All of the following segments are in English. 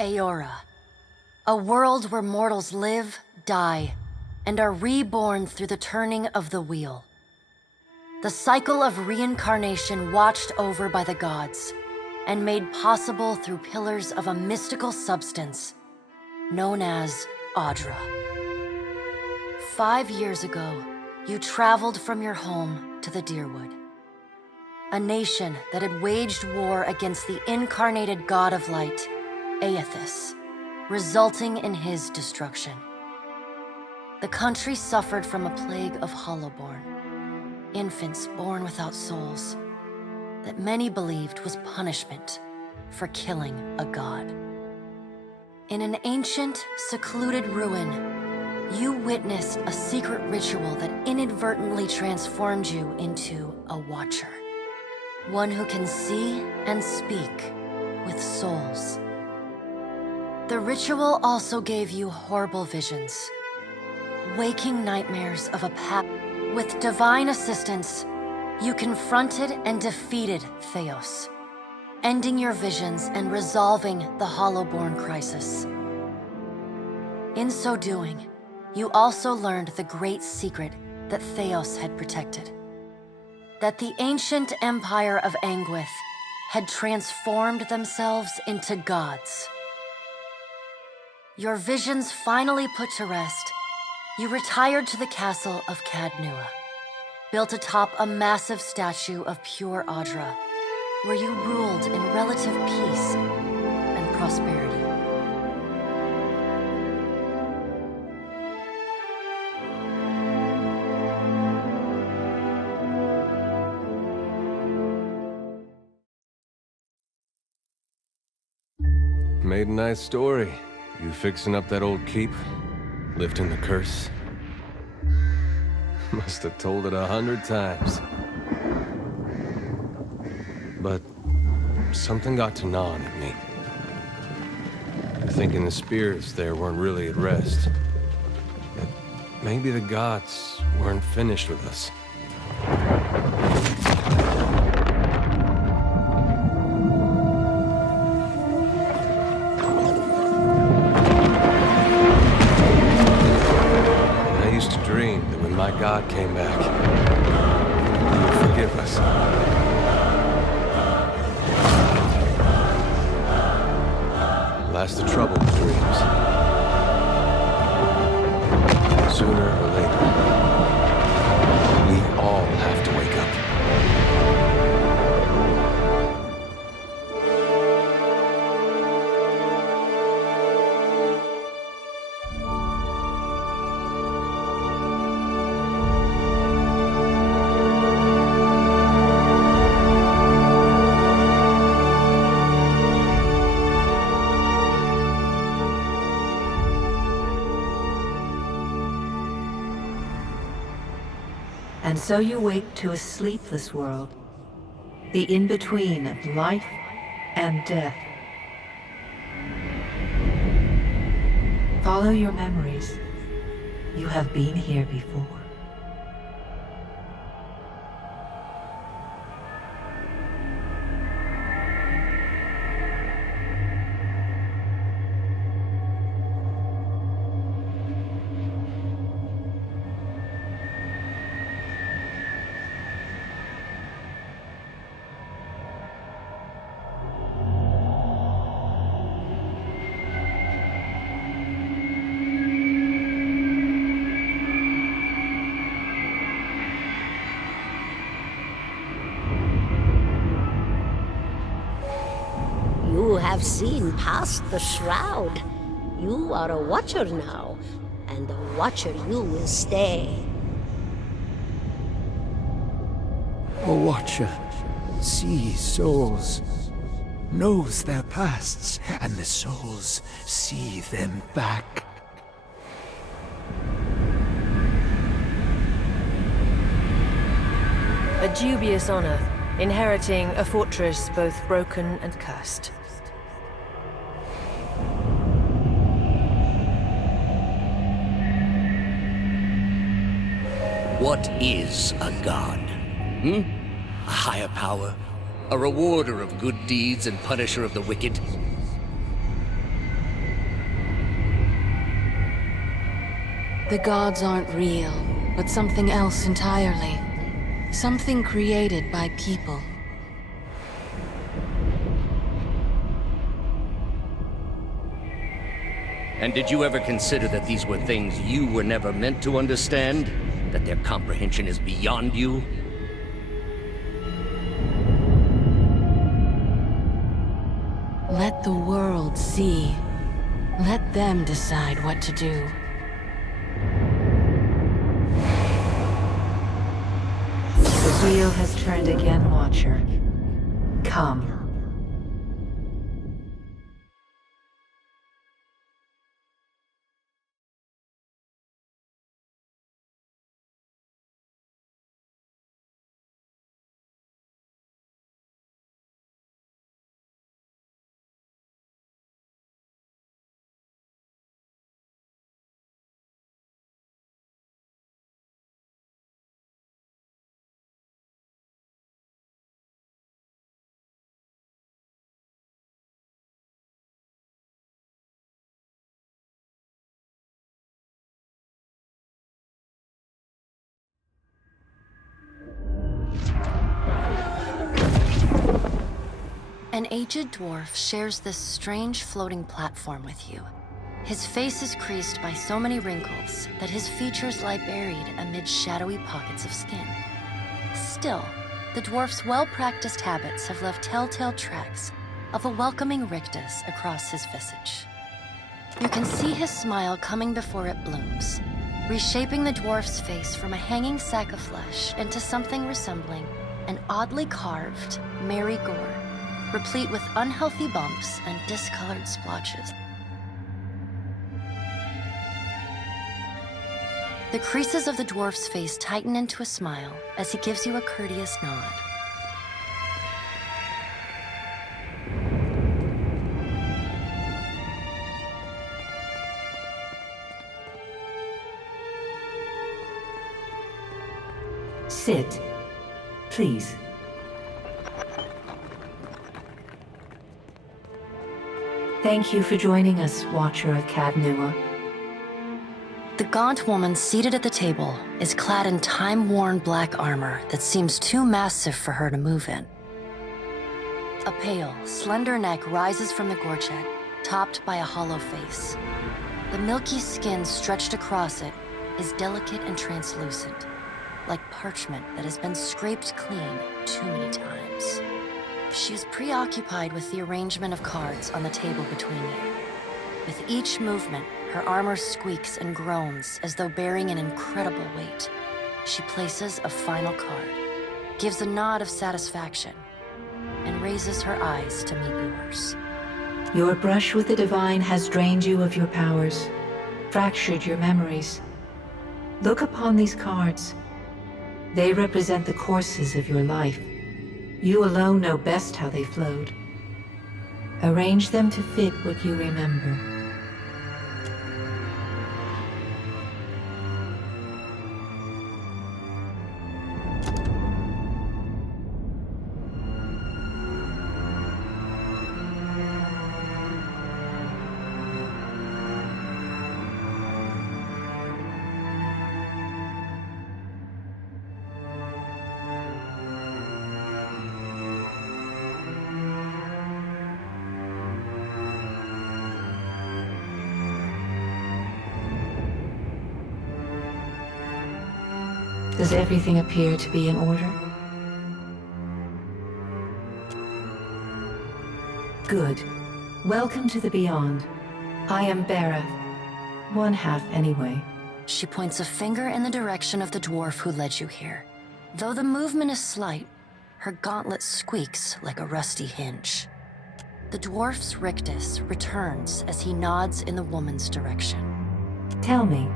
Aora, a world where mortals live, die, and are reborn through the turning of the wheel. The cycle of reincarnation watched over by the gods, and made possible through pillars of a mystical substance known as Audra. 5 years ago, you traveled from your home to the Deerwood, a nation that had waged war against the incarnated god of light, Aethys, resulting in his destruction. The country suffered from a plague of hollowborn, infants born without souls, that many believed was punishment for killing a god. In an ancient, secluded ruin, you witnessed a secret ritual that inadvertently transformed you into a Watcher. One who can see and speak with souls. The ritual also gave you horrible visions, waking nightmares of a past. With divine assistance, you confronted and defeated Theos, ending your visions and resolving the Hollowborn crisis. In so doing, you also learned the great secret that Theos had protected. That the ancient empire of Anguith had transformed themselves into gods. Your visions finally put to rest, you retired to the castle of Cadnua, built atop a massive statue of pure Audra, where you ruled in relative peace and prosperity. Made a nice story. You fixing up that old keep? Lifting the curse? Must have told it 100 times. But something got to gnawing at me. Thinking the spirits there weren't really at rest. That maybe the gods weren't finished with us. My God came back. He would forgive us. Last the trouble with dreams. Sooner or later, we all have to wake up. And so you wake to a sleepless world, the in-between of life and death. Follow your memories. You have been here before. You have seen past the shroud. You are a Watcher now, and a Watcher you will stay. A Watcher sees souls, knows their pasts, and the souls see them back. A dubious honor, inheriting a fortress both broken and cursed. What is a god? A higher power? A rewarder of good deeds and punisher of the wicked? The gods aren't real, but something else entirely. Something created by people. And did you ever consider that these were things you were never meant to understand? That their comprehension is beyond you? Let the world see. Let them decide what to do. The wheel has turned again, Watcher. Come. An aged dwarf shares this strange floating platform with you. His face is creased by so many wrinkles that his features lie buried amid shadowy pockets of skin. Still, the dwarf's well-practiced habits have left telltale tracks of a welcoming rictus across his visage. You can see his smile coming before it blooms, reshaping the dwarf's face from a hanging sack of flesh into something resembling an oddly carved, merry gore, replete with unhealthy bumps and discolored splotches. The creases of the dwarf's face tighten into a smile as he gives you a courteous nod. Sit, please. Thank you for joining us, Watcher of Cadnua. The gaunt woman seated at the table is clad in time-worn black armor that seems too massive for her to move in. A pale, slender neck rises from the gorget, topped by a hollow face. The milky skin stretched across it is delicate and translucent, like parchment that has been scraped clean too many times. She is preoccupied with the arrangement of cards on the table between you. With each movement, her armor squeaks and groans as though bearing an incredible weight. She places a final card, gives a nod of satisfaction, and raises her eyes to meet yours. Your brush with the divine has drained you of your powers, fractured your memories. Look upon these cards. They represent the courses of your life. You alone know best how they flowed. Arrange them to fit what you remember. Does everything appear to be in order? Good. Welcome to the Beyond. I am Bera. One half, anyway. She points a finger in the direction of the dwarf who led you here. Though the movement is slight, her gauntlet squeaks like a rusty hinge. The dwarf's rictus returns as he nods in the woman's direction. Tell me,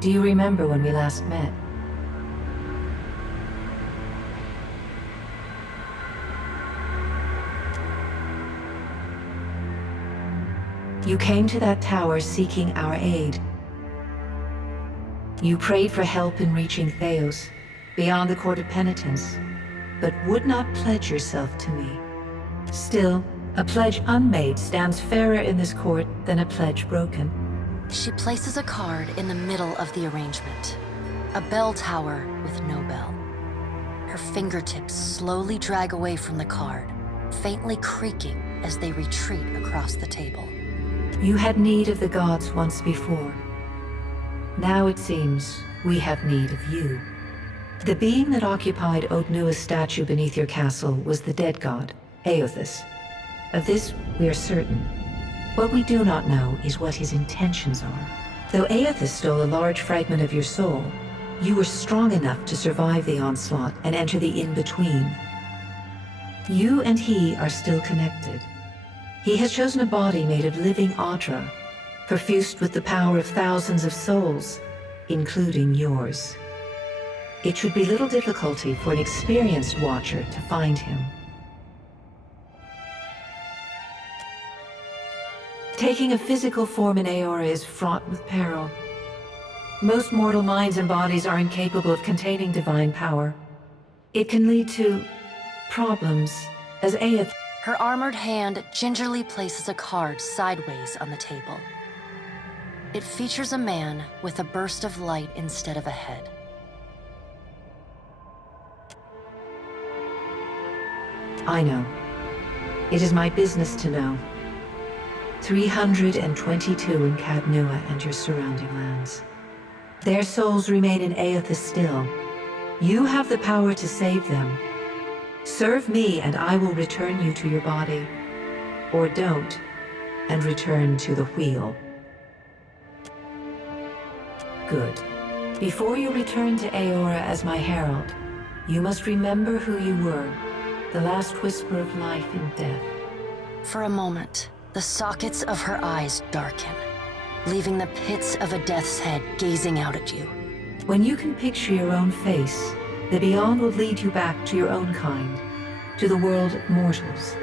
do you remember when we last met? You came to that tower seeking our aid. You prayed for help in reaching Theos, beyond the Court of Penitence, but would not pledge yourself to me. Still, a pledge unmade stands fairer in this court than a pledge broken. She places a card in the middle of the arrangement. A bell tower with no bell. Her fingertips slowly drag away from the card, faintly creaking as they retreat across the table. You had need of the gods once before. Now it seems we have need of you. The being that occupied Otnua's statue beneath your castle was the dead god, Aothus. Of this we are certain. What we do not know is what his intentions are. Though Aothus stole a large fragment of your soul, you were strong enough to survive the onslaught and enter the in-between. You and he are still connected. He has chosen a body made of living Audra, perfused with the power of thousands of souls, including yours. It should be little difficulty for an experienced watcher to find him. Taking a physical form in Aora is fraught with peril. Most mortal minds and bodies are incapable of containing divine power. It can lead to problems, as Aoth. Her armored hand gingerly places a card sideways on the table. It features a man with a burst of light instead of a head. I know. It is my business to know. 322 in Cadnua and your surrounding lands. Their souls remain in Aothus still. You have the power to save them. Serve me and I will return you to your body. Or don't, and return to the wheel. Good. Before you return to Aora as my herald, you must remember who you were, the last whisper of life in death. For a moment, the sockets of her eyes darken, leaving the pits of a death's head gazing out at you. When you can picture your own face, the beyond will lead you back to your own kind, to the world of mortals.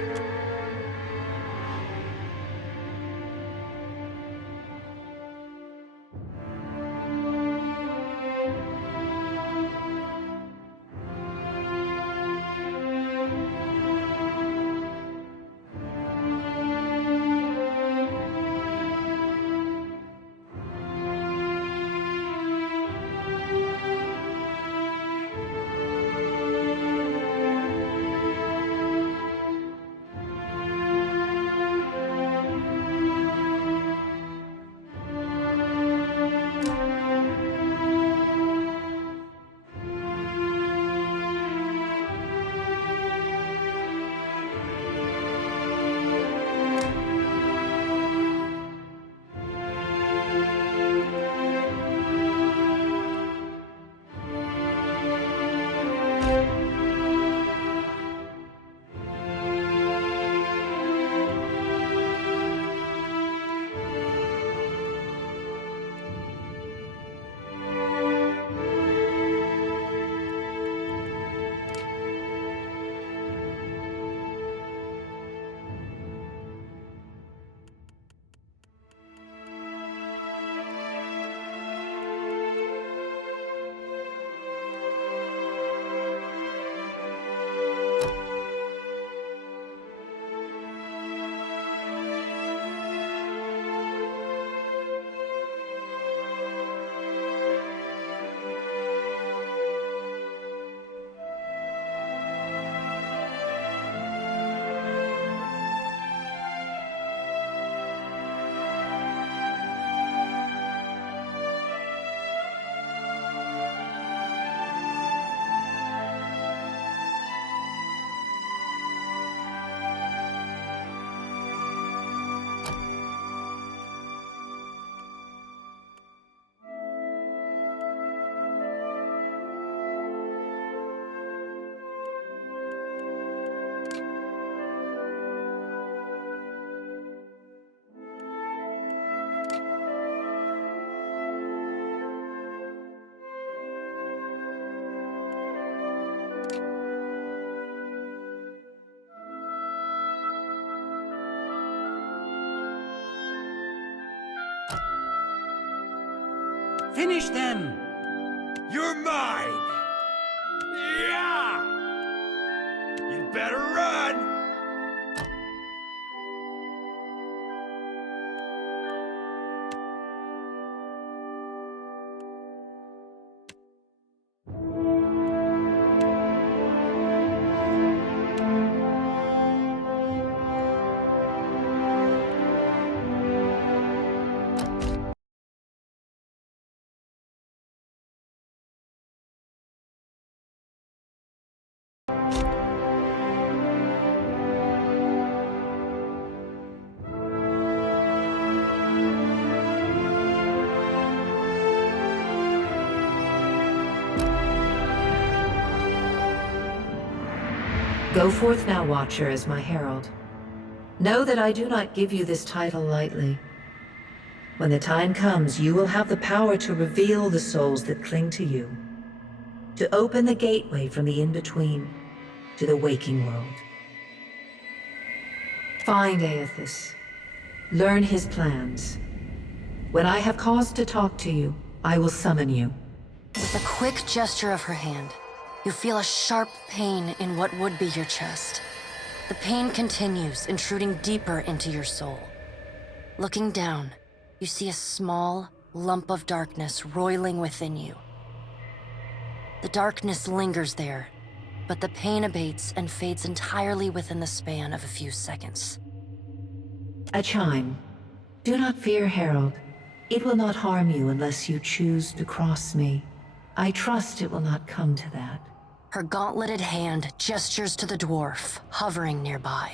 Finish them! You're mine! Yeah! You'd better run! Go forth now, Watcher, as my herald. Know that I do not give you this title lightly. When the time comes, you will have the power to reveal the souls that cling to you, to open the gateway from the in-between to the waking world. Find Aethys. Learn his plans. When I have cause to talk to you, I will summon you. With a quick gesture of her hand, you feel a sharp pain in what would be your chest. The pain continues, intruding deeper into your soul. Looking down, you see a small lump of darkness roiling within you. The darkness lingers there, but the pain abates and fades entirely within the span of a few seconds. A chime. Do not fear, Herald. It will not harm you unless you choose to cross me. I trust it will not come to that. Her gauntleted hand gestures to the dwarf, hovering nearby.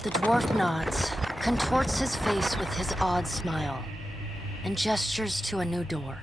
The dwarf nods, contorts his face with his odd smile, and gestures to a new door.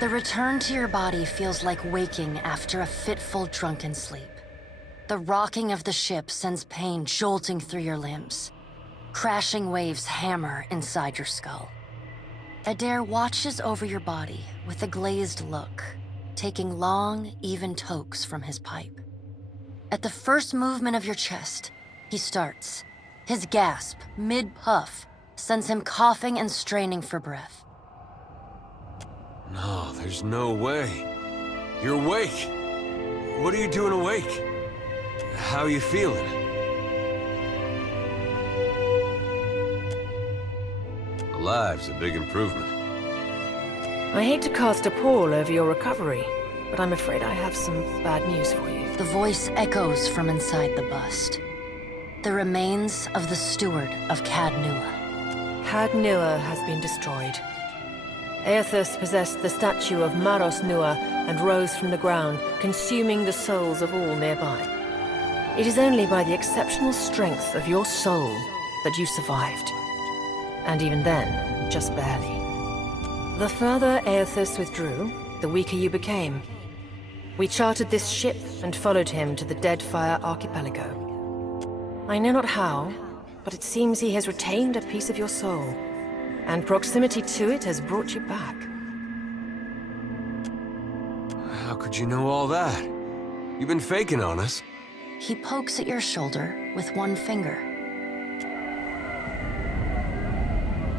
The return to your body feels like waking after a fitful drunken sleep. The rocking of the ship sends pain jolting through your limbs. Crashing waves hammer inside your skull. Adair watches over your body with a glazed look, taking long, even tokes from his pipe. At the first movement of your chest, he starts. His gasp, mid-puff, sends him coughing and straining for breath. No, there's no way. You're awake. What are you doing awake? How are you feeling? Alive's a big improvement. I hate to cast a pall over your recovery, but I'm afraid I have some bad news for you. The voice echoes from inside the bust. The remains of the steward of Cad Nua. Cad Nua has been destroyed. Aethys possessed the statue of Maros Nua and rose from the ground, consuming the souls of all nearby. It is only by the exceptional strength of your soul that you survived. And even then, just barely. The further Aethys withdrew, the weaker you became. We chartered this ship and followed him to the Deadfire archipelago. I know not how, but it seems he has retained a piece of your soul. And proximity to it has brought you back. How could you know all that? You've been faking on us. He pokes at your shoulder with one finger.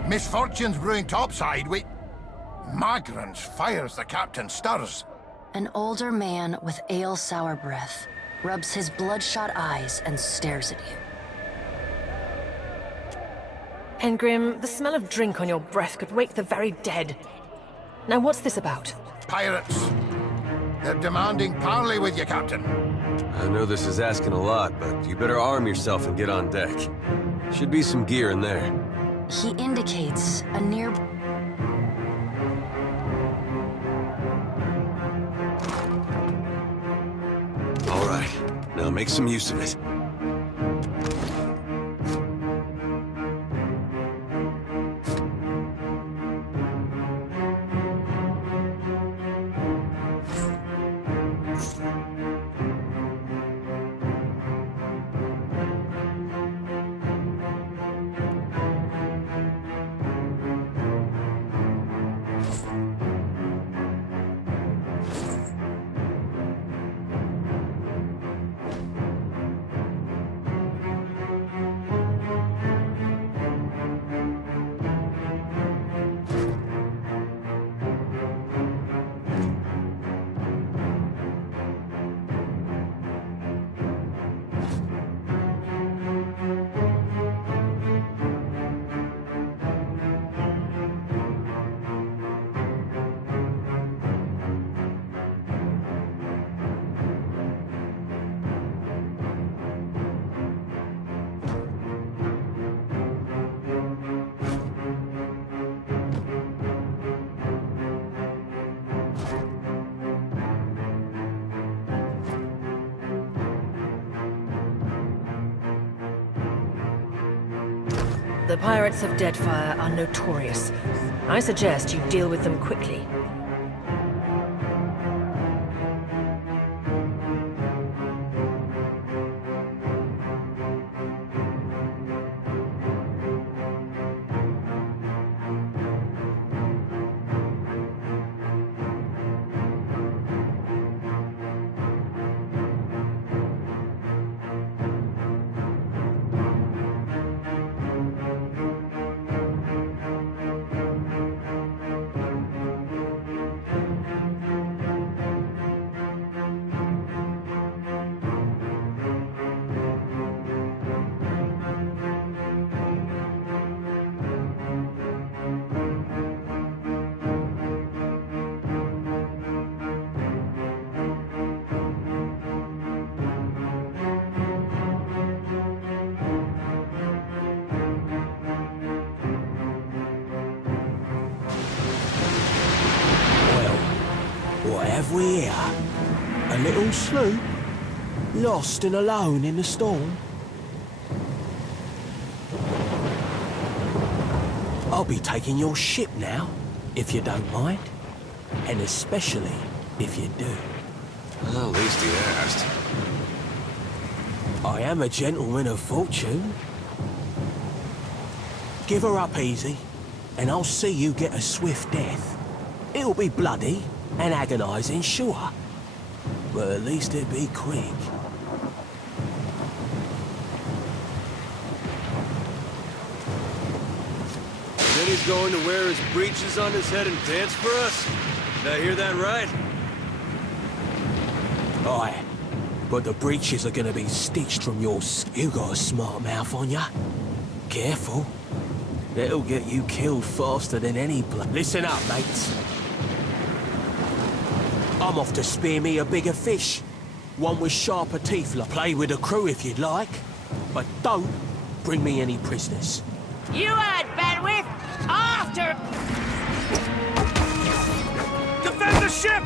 Misfortune's brewing topside. We... Magrans fires, the captain stirs. An older man with ale-sour breath rubs his bloodshot eyes and stares at you. Engrim, the smell of drink on your breath could wake the very dead. Now what's this about? Pirates. They're demanding parley with you, Captain. I know this is asking a lot, but you better arm yourself and get on deck. Should be some gear in there. He indicates a near... All right, now make some use of it. The pirates of Deadfire are notorious. I suggest you deal with them quickly. What have we here? A little sloop? Lost and alone in the storm? I'll be taking your ship now, if you don't mind. And especially if you do. Well, at least he asked. I am a gentleman of fortune. Give her up easy, and I'll see you get a swift death. It'll be bloody and agonizing, sure. But at least it'll be quick. Then he's going to wear his breeches on his head and dance for us? Did I hear that right? Aye, but the breeches are gonna be stitched from your You got a smart mouth on ya. Careful. It'll get you killed faster than any Listen up, mates. I'm off to spear me a bigger fish. One with sharper teeth. Play with the crew if you'd like. But don't bring me any prisoners. You heard, Benwith! After... Defend the ship!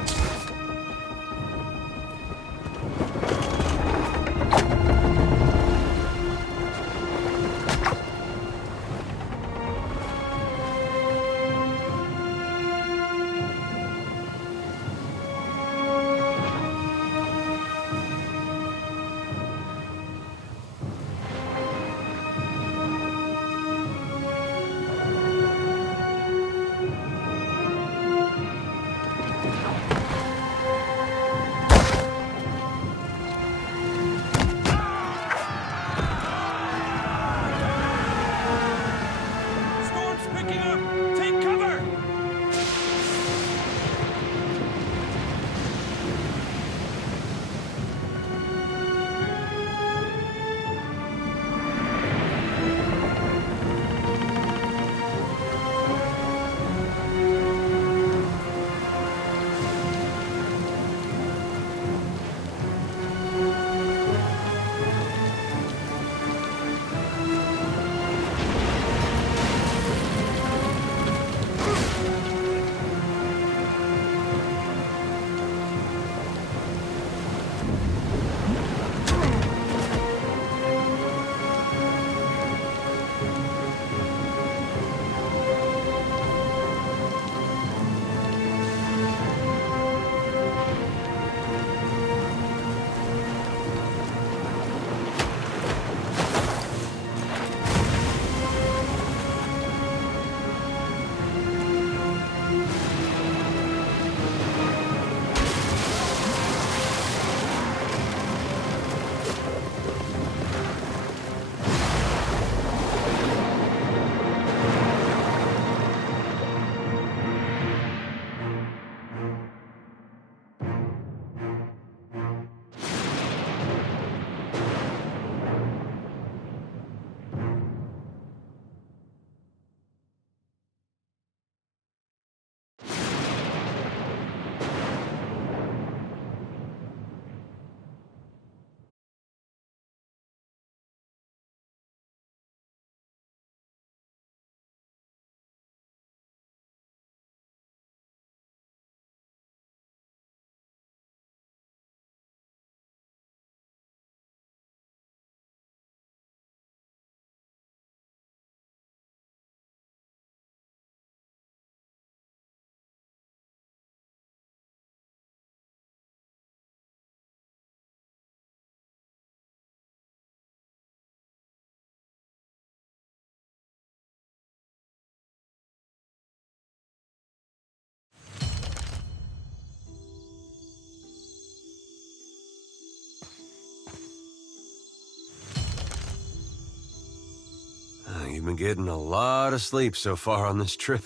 been getting a lot of sleep so far on this trip.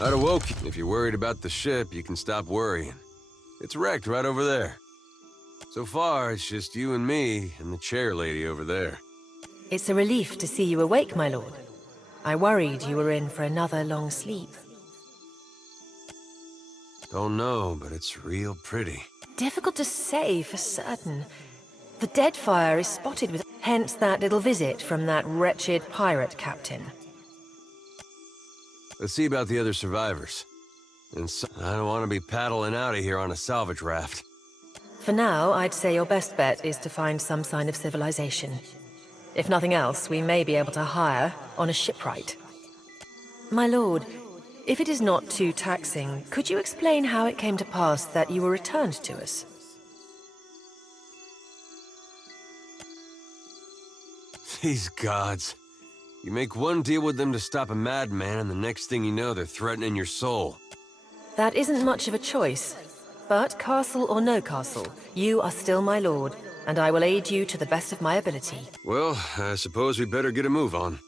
I'd awoke. If you're worried about the ship, you can stop worrying. It's wrecked right over there. So far, it's just you and me and the chair lady over there. It's a relief to see you awake, my lord. I worried you were in for another long sleep. Don't know, but it's real pretty. Difficult to say for certain. The Deadfire is spotted with... Hence that little visit from that wretched pirate captain. Let's see about the other survivors. And so, I don't want to be paddling out of here on a salvage raft. For now, I'd say your best bet is to find some sign of civilization. If nothing else, we may be able to hire on a shipwright. My lord, if it is not too taxing, could you explain how it came to pass that you were returned to us? These gods. You make one deal with them to stop a madman, and the next thing you know, they're threatening your soul. That isn't much of a choice. But castle or no castle, you are still my lord, and I will aid you to the best of my ability. Well, I suppose we better get a move on.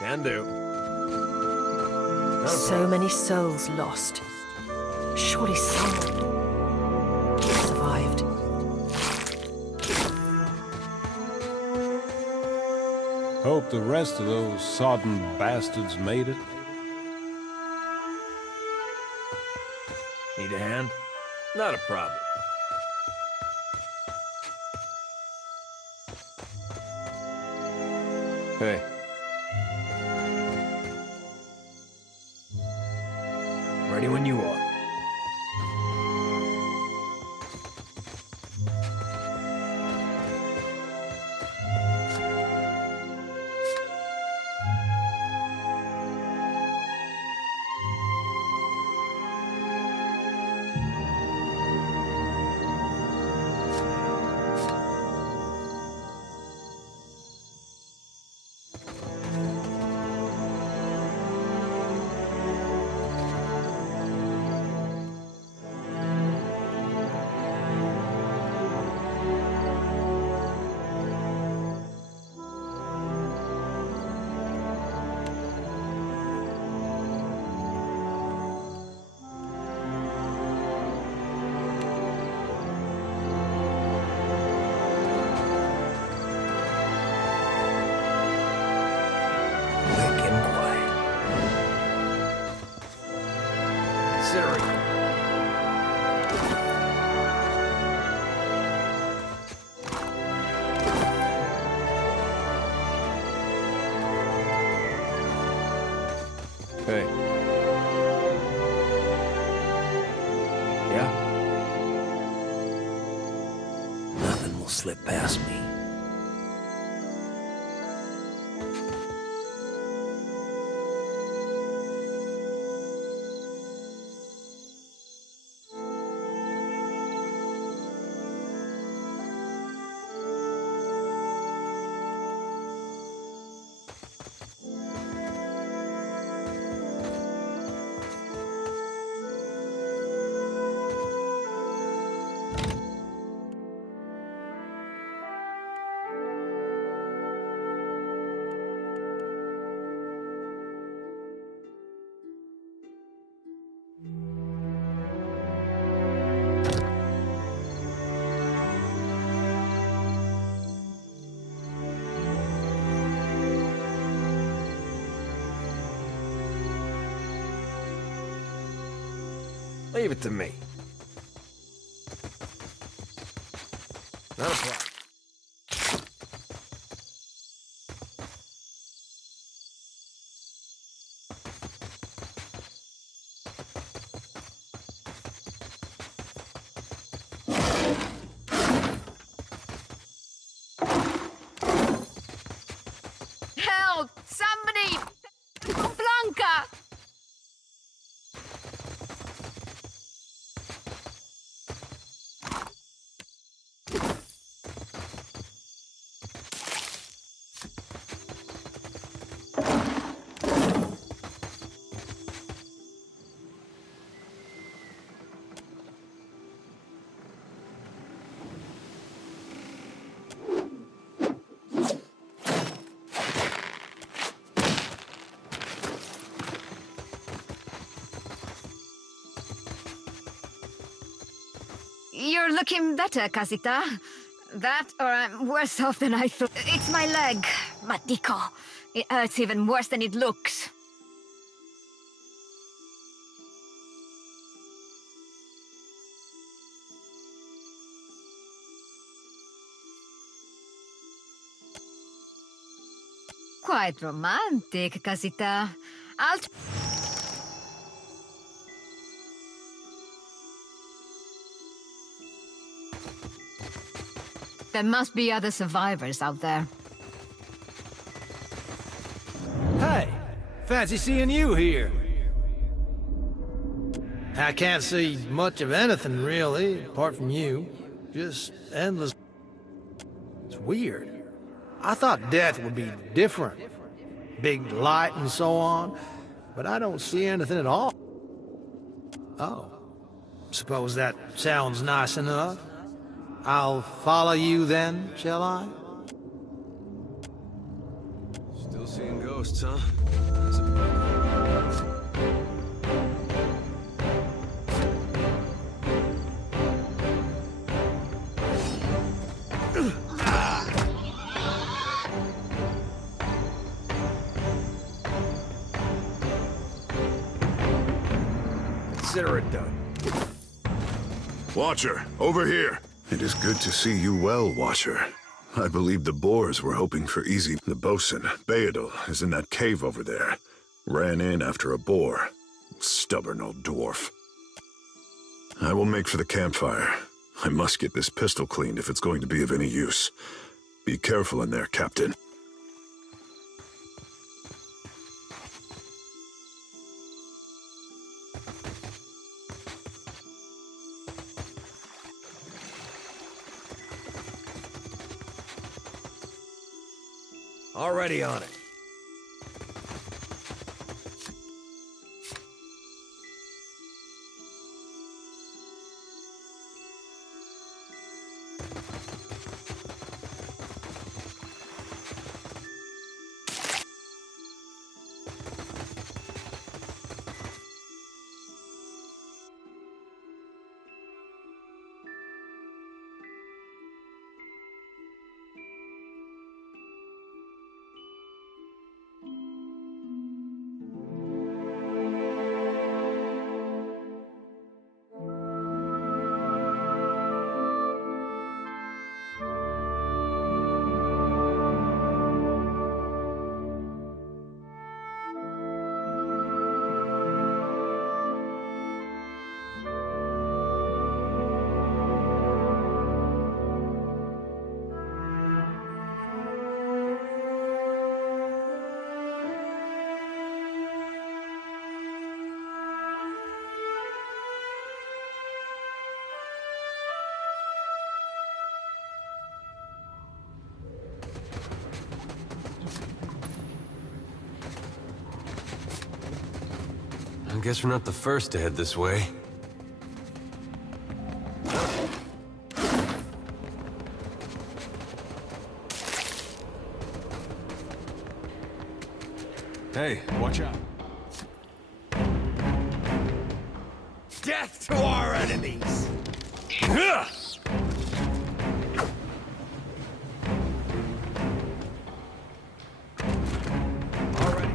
Can do. So many souls lost. Surely someone survived. Hope the rest of those sodden bastards made it. Need a hand? Not a problem. Hey. Ready when you are. Hey. Yeah? Nothing will slip past me. Leave it to me. Not a problem. Help! Somebody! Blanca! You're looking better, Casita. That, or I'm worse off than I thought. It's my leg, Matico. It hurts even worse than it looks. Quite romantic, Casita. There must be other survivors out there. Hey, fancy seeing you here. I can't see much of anything, really, apart from you. Just endless... It's weird. I thought death would be different. Big light and so on, but I don't see anything at all. Oh. Suppose that sounds nice enough. I'll follow you then, shall I? Still seeing ghosts, huh? Consider it done. Watcher, over here. It is good to see you well, Watcher. I believe the Boers were hoping for easy. The bosun, Beadle, is in that cave over there. Ran in after a boar. Stubborn old dwarf. I will make for the campfire. I must get this pistol cleaned if it's going to be of any use. Be careful in there, Captain. Already on it. I guess we're not the first to head this way. Hey, watch out. Death to our enemies! Already.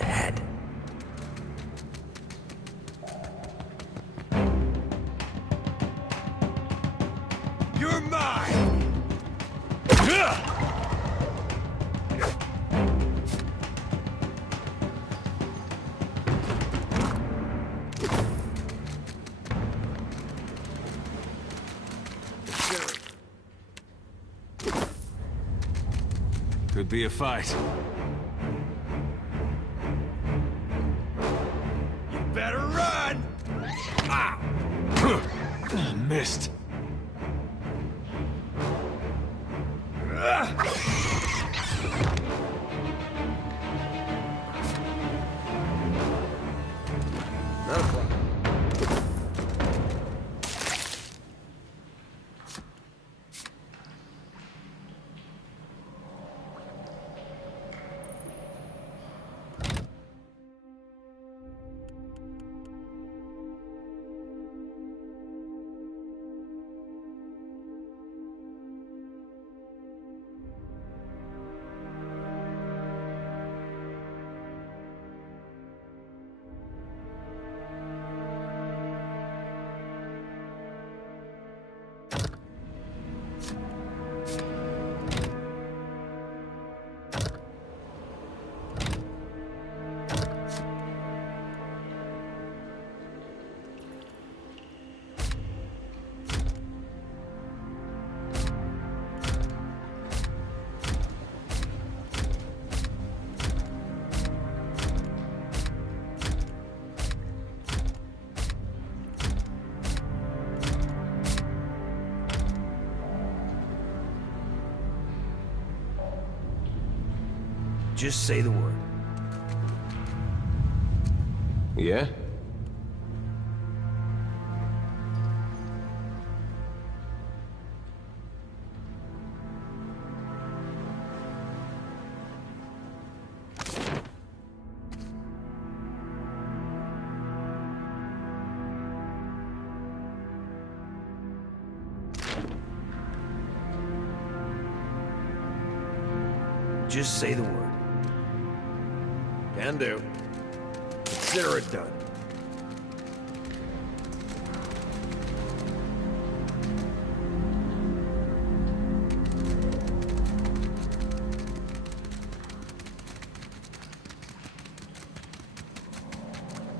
Ahead. You're mine! Could be a fight. You better run! Ah! Missed. Not a problem. Just say the word. Yeah? Just say the word. Can do. Consider it done.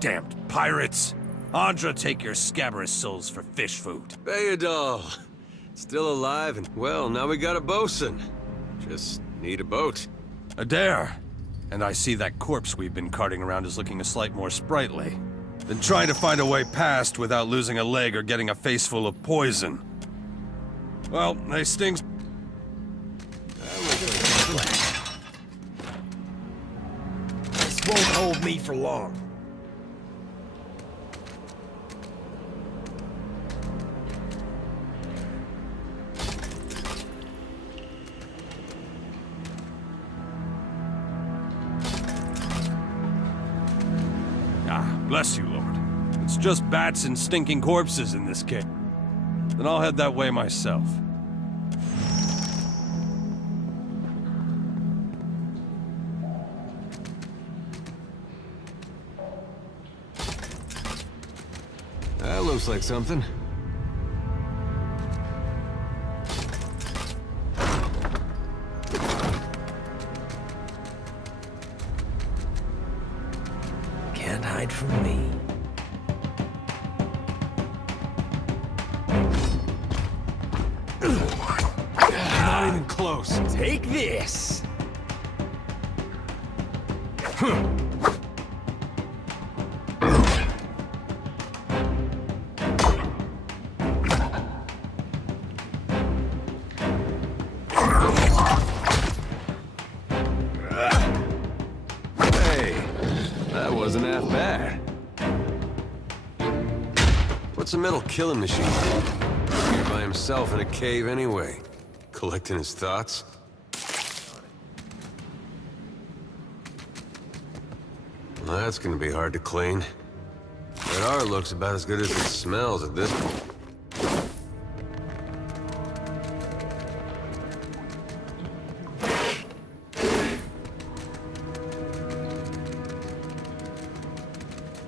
Damned pirates! Andra, take your scabrous souls for fish food. Bayadol! Still alive, and well, now we got a bosun. Just need a boat. Adair! And I see that corpse we've been carting around is looking a sight more sprightly. Been trying to find a way past without losing a leg or getting a face full of poison. Well, they stings. This won't hold me for long. Bless you, Lord. It's just bats and stinking corpses in this cave. Then I'll head that way myself. That looks like something. Can't hide from me. Not even close. Take this! Hey, that wasn't half bad. What's a metal killing machine? Here by himself in a cave anyway, collecting his thoughts. Well, that's gonna be hard to clean. That art looks about as good as it smells at this point.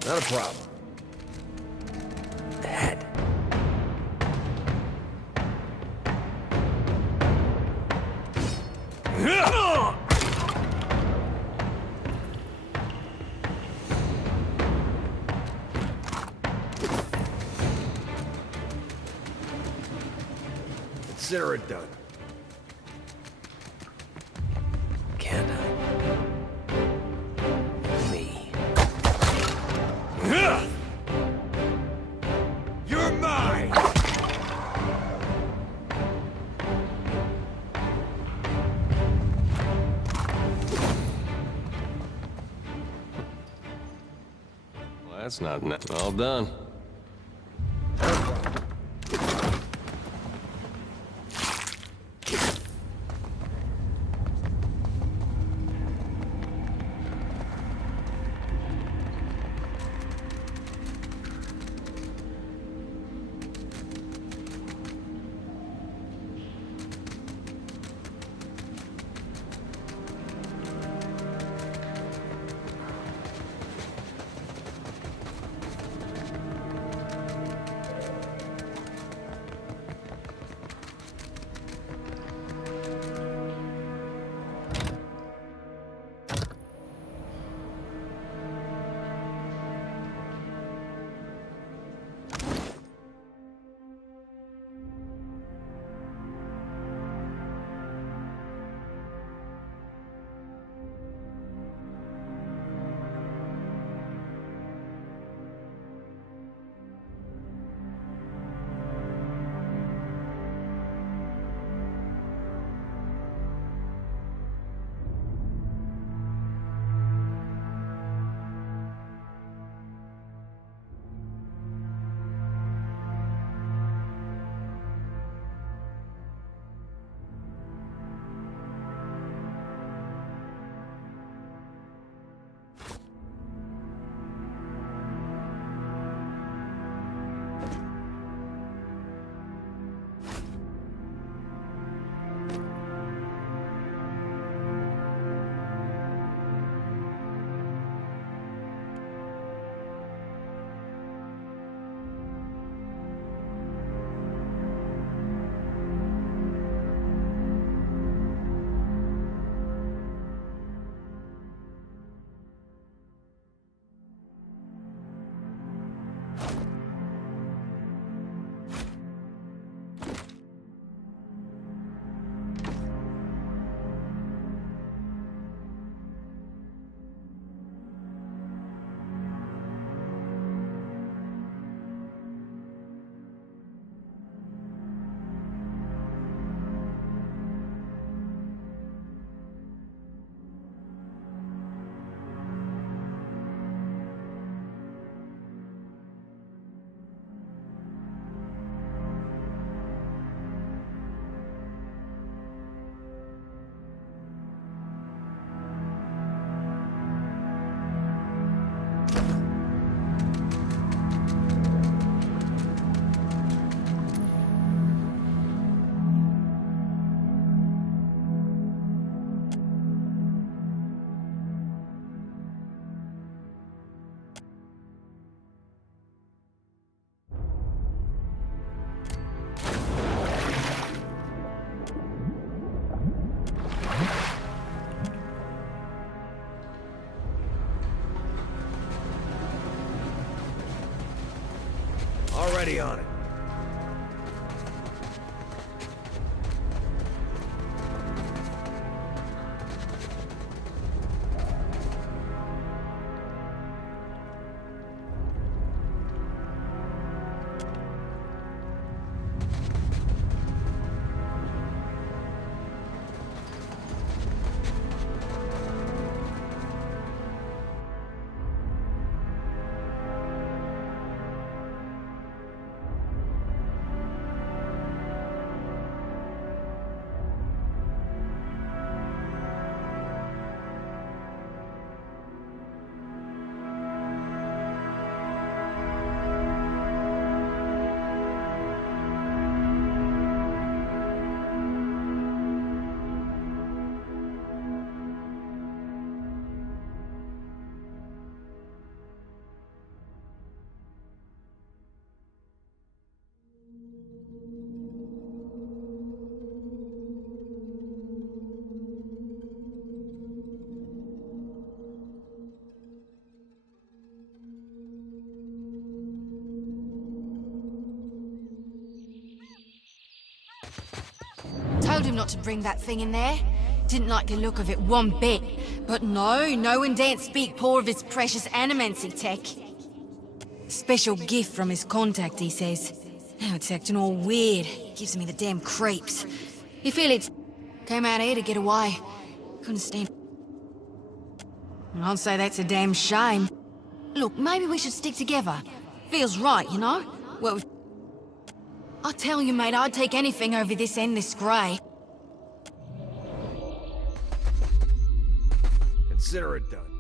Not a problem. Head. Consider it done. Can't hide. Me. You're mine! Well, that's not all done. already on it. Told him not to bring that thing in there. Didn't like the look of it one bit. But no one daren't speak poor of his precious animancy tech. Special gift from his contact, he says. Now it's acting all weird. Gives me the damn creeps. You feel it? Came out here to get away. Couldn't stand. I'd say that's a damn shame. Look, maybe we should stick together. Feels right, you know? Well, I tell you, mate, I'd take anything over this endless grey. Consider it done.